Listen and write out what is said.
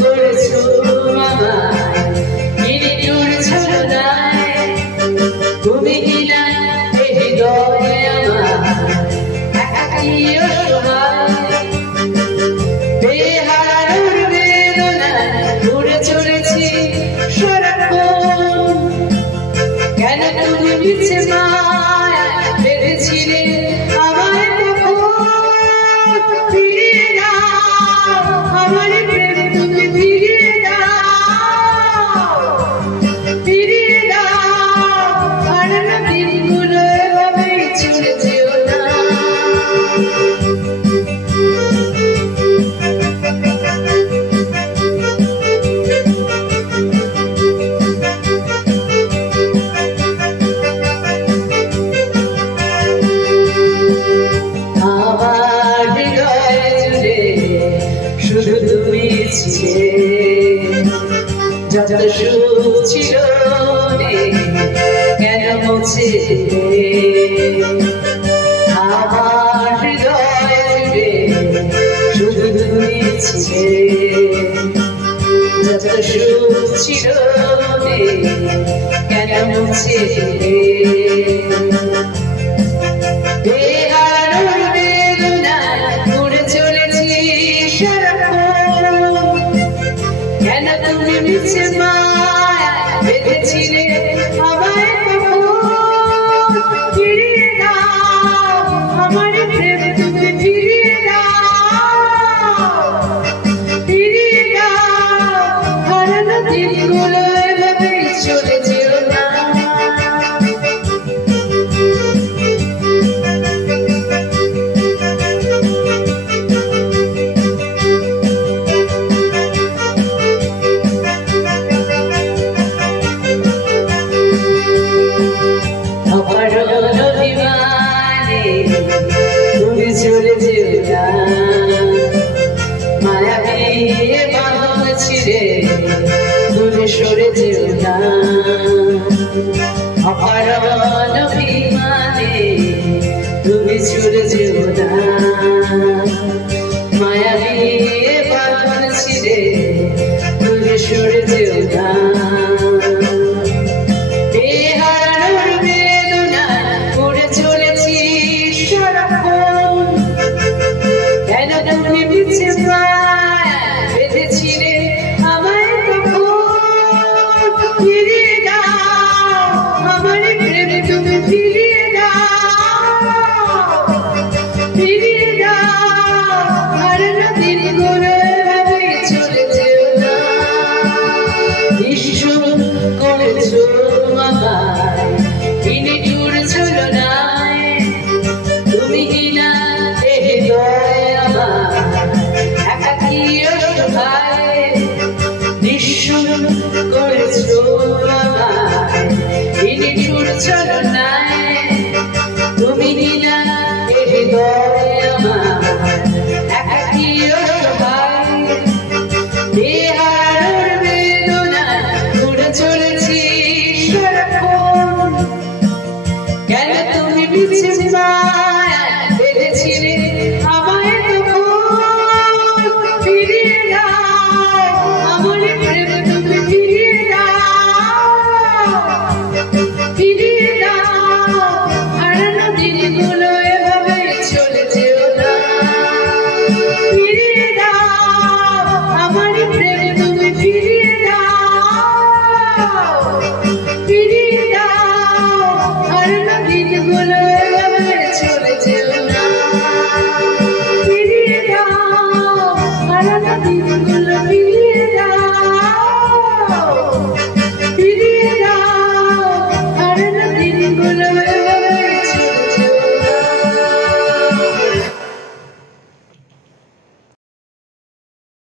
করেছো আমায় নিঠুর ছলনায় তুমি কিনা এই হৃদয়ে আমার একাকী অসহায় বেহারার বেদনায় ঘুরে চলেছি সারাক্ষণ কেন তুমি মিছে মায়া বেঁধেছিলে আমায় ফিরিয়ে দাও আমার প্রেম তুমি ফিরিয়ে দাও ফিরিয়ে দাও হারানো দিনগুলো এভাবেই চলে যেও না শুধু তুমি ছিলে যত সুখ ছিল কেন মুছে আমার হৃদয় জুড়ে শুধু তুমি ছিলে যত সুখ ছিল কেন মুছে তুমি মিছে মায়া বেঁধেছিলে আমায় ফিরিয়ে দাও আমার প্রেম তুমি ফিরিয়ে দাও ফিরিয়ে দাও হারানো দিনগুলো এভাবেই চলে যেও না তুমি চলে যেও না মায়াবী বাঁধন ছিঁড়ে দূরে সরে যেও না অকারণ অভিমানে তুমি চলে যেও না মায়াবী বাঁধন ছিঁড়ে দূরে সরে যেও না তুমি মিছে মায়া বেঁধেছিলে আমায় ফিরিয়ে দাও আমার প্রেম তুমি ফিরিয়ে দাও ফিরিয়ে দাও হারানো দিনগুলো এভাবেই চলে যেও না নিঃস্ব করেছো আমায় নিঠুর ছলনায় তুমি কিনা এই হৃদয় একাকী অসহায় নিঃস্ব করেছো আমায় নিঠুর ছলনায় তুমি কিনা এই হৃদয় আমার একাকী অসহায় বেহারার বেদনায় ঘুরে চলেছি সারাক্ষণ কেন তুমি মিছে মায়া বেঁধেছিলে আমায় ফিরিয়ে দাও আমার প্রেম তুমি ফিরিয়ে দাও ফিরিয়ে দাও হারানো দিনগুলো এভাবেই চলে যেও না ফিরিয়ে দাও আমার প্রেম তুমি ফিরিয়ে দাও ফিরিয়ে দাও হারানো দিনগুলো এভাবেই চলে যেও না ফিরিয়ে দাও হারানো দিনগুলো